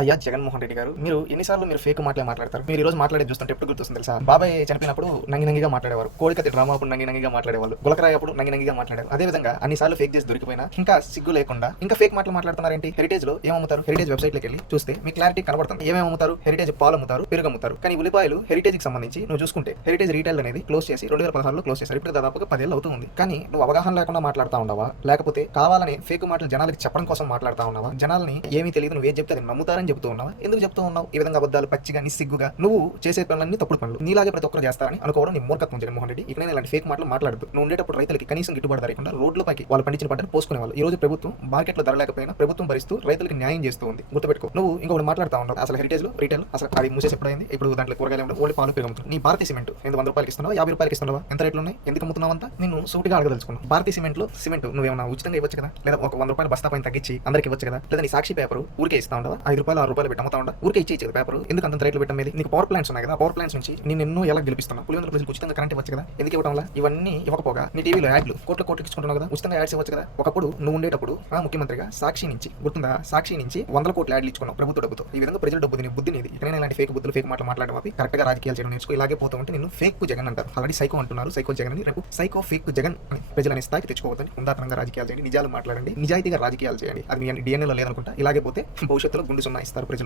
అయ్యా జగన్మోహన్ రెడ్డి గారు, మీరు ఎన్నిసార్లు మీరు ఫేక్ మాటలే మాట్లాడతారు? మీరు ఈ రోజు మాట్లాడేది చూస్తుంటే ఎప్పుడు గుర్తొస్తుంది తెలుసా? బాబాయ్ చనిపోయినప్పుడు నంగిగా మాట్లాడేవారు, కోడికత్తి డ్రామా అప్పుడు నంగిగా మాట్లాడేవాళ్ళు, గులకరాయి అప్పుడు నంగిగా మాట్లాడారు. అదే విధంగా అన్నిసార్లు ఫేక్ చేసి దొరికిపోయినా ఇంకా సిగ్గు లేకుండా ఇంకా ఫేక్ మాటలు మాట్లాడుతున్నారేంటి? హెరిటేజ్ లో ఏమమ్ముతారు? హెరిటేజ్ వెబ్సైట్ లోకి వెళ్ళి చూస్తే మీ క్లారిటీ కనబడుతుంది. ఏమేమి అమ్ముతారు? హెరిటేజ్ పాలు అమ్ముతారు, పెరుగు అమ్ముతారు. కానీ ఉల్లిపాయలు హెరిటేజ్ కి సంబంధించి నువ్వు చూసుకుంటే హెరిటేజ్ రీటైల్ అనేది క్లోజ్ చేసి 2016లో క్లోజ్ చేశారు. ఇప్పుడు దాదాపుగా 10 ఏళ్ళు అవుతుంది. కానీ నువ్వు అవగాహన లేకుండా మాట్లాడుతా ఉండవా, లేకపోతే కావాలని ఫేక్ మాటలు జనాలకి చెప్పడం కోసం మాట్లాడుతా ఉన్నావా? జనాల్ని ఏమీ తెలియదు, నువ్వు ఏం చెప్తే అది నమ్ముతారని చెప్తూ ఉన్నావా? ఎందుకు చెప్తూ ఉన్నావు ఈ విధంగా అబద్ధాలు పచ్చిగా నిస్సిగ్గుగా? నువ్వు చేసే పనులన్నీ తప్పుడు పనులు, నీలాగే ప్రతి ఒక్కరు చేస్తారని అనుకోవడం నీ మూర్ఖత్వం జగన్మోహన్ రెడ్డి. ఇక్కడ ఇలాంటి ఫేక్ మాటలు మాట్లాడదు. నువ్వు ఉండేటప్పుడు రైతులకి కనీసం గిట్టుబాటు లేకుండా రోడ్లపైకి వాళ్ళు పండించిన పంటను పోసుకునేవాళ్ళు. ఈ రోజు ప్రభుత్వం మార్కెట్లో ధర లేకపోయినా ప్రభుత్వం భరిస్తూ రైతులకు న్యాయం చేస్తూ ఉంది. గుర్తుపెట్టుకో. నువ్వు ఇంకొకటి మాట్లాడుతా ఉన్నావు. అసలు హెరిటేజ్ లో రీటైల్ అసలు అది మూసేసి ఎప్పుడైంది? ఇప్పుడు దాంట్లో కూరగాయలు ఉండవు, ఓన్లీ పాలు పెరుగుతుంది. నీ భారతీయ సిమెంట్ 100 రూపాయలకి ఇస్తున్నావా, 50 రూపాయలకి ఇస్తున్నావా? ఎంత రేట్లు ఉన్నాయి? ఎందుకు అమ్ముతున్నావు అంతా? నేను సూటిగా అడగదలుచుకున్నాను. భారతీయ సిమెంట్ లో సిమెంట్ నువ్వేమన్నా ఉచితంగా ఇవ్వచ్చు కదా, లేదా ఒక 100 రూపాయలు బస్తా పైన తగ్గించి అందరికి ఇవ్వచ్చు కదా? లేదా నీ సాక్షి పేపర్ ఊరికే ఇస్తా ఉండవా? 5 రూపాయలు 6 రూపాయలు పెట్టి అమ్ముతా ఉండవు, ఊరికే ఇచ్చేది పేపర్. ఎందుకు అంత రేట్లు పెట్టమేది? నీకు పవర్ ప్లాంట్స్ ఉన్నాయి కదా, పవర్ ప్లాంట్స్ నుంచి నేను ఎన్నో ఎలా గెలిపిస్తున్నా, పులివెందుల ప్రజలకు ఉచితంగా కరెంట్ ఇవ్వచ్చు కదా? ఎందుకు ఇవ్వడం వల్ల? ఇవన్నీ ఇవ్వకపోగా నీ టీవీలో యాడ్లు కోట్లు ఇచ్చుకుంటున్నావు కదా, ఉచితంగా యాడ్స్ ఇవ్వచ్చు కదా? ఒకప్పుడు నువ్వు ఉండేటప్పుడు ముఖ్యమంత్రిగా సాక్షి నుంచి గుర్తుందా, సాక్షి నుంచి 100 కోట్ల యాడ్లు ఇచ్చుకున్నావు ప్రభుత్వ డబ్బుతో. ఈ విధంగా ప్రజల డబ్బు నీ బుద్ధి నీది. ఇకనైనా ఇలాంటి ఫేక్ బుద్ధులు ఫేక్ మాటలు మాట్లాడడం ఆపి కరెక్ట్ గా రాజకీయాలు చేయడం నేర్చుకో. ఇలాగే పోతూ ఉంటే నిన్ను ఫేక్ జగన్ అంటారు. ఆల్రెడీ సైకో అంటున్నారు, సైకో జగన్ అని. రేపు సైకో ఫేక్ జగన్ అని ప్రజలనే స్థాయికి తెచ్చుకోవద్దని ఉందాతనంగా రాజకీయాలు చేయండి, నిజాలు మాట్లాడండి, నిజాయితీగా రాజకీయాలు చేయండి. అది మీ డిఎన్ఏలో లేదనుకుంటా. ఇలాగే పోతే భవిష్యత్తులో గుండు సున్నా ఇస్తారు ప్రజలు.